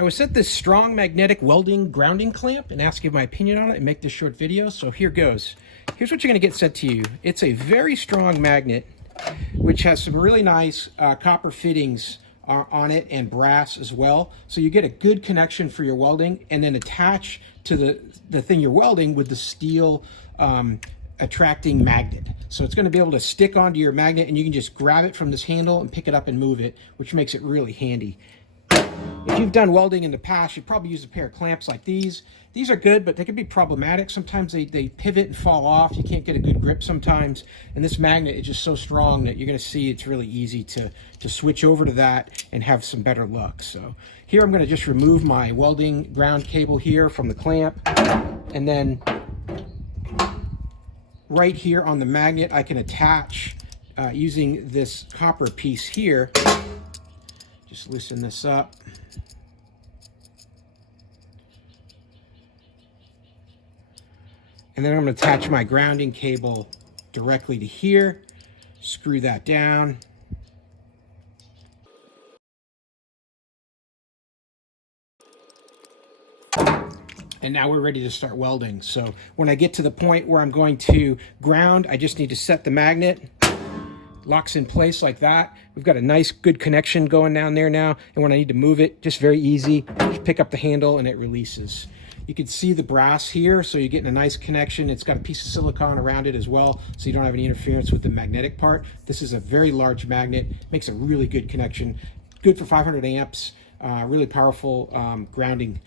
I was sent this strong magnetic welding grounding clamp and asked to give my opinion on it and make this short video, so here goes. Here's what you're going to get sent to you. It's a very strong magnet which has some really nice copper fittings on it and brass as well, so you get a good connection for your welding, and then attach to the thing you're welding with the steel attracting magnet. So it's going to be able to stick onto your magnet, and you can just grab it from this handle and pick it up and move it, which makes it really handy. If you've done welding in the past, you probably use a pair of clamps like these. These are good, but they can be problematic. Sometimes they pivot and fall off. You can't get a good grip sometimes. And this magnet is just so strong that you're going to see it's really easy to switch over to that and have some better luck. So here I'm going to just remove my welding ground cable here from the clamp. And then right here on the magnet, I can attach using this copper piece here. Just loosen this up. And then I'm going to attach my grounding cable directly to here. Screw that down. And now we're ready to start welding. So when I get to the point where I'm going to ground, I just need to set the magnet. Locks in place like that. We've got a nice good connection going down there now, and when I need to move it, just very easy, just pick up the handle and it releases. You can see the brass here, so you're getting a nice connection. It's got a piece of silicone around it as well, so you don't have any interference with the magnetic part. This is a very large magnet, makes a really good connection, good for 500 amps, really powerful grounding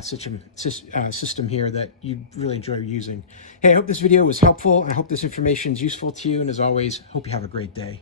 system here that you really enjoy using. Hey, I hope this video was helpful, and I hope this information is useful to you, and as always, hope you have a great day.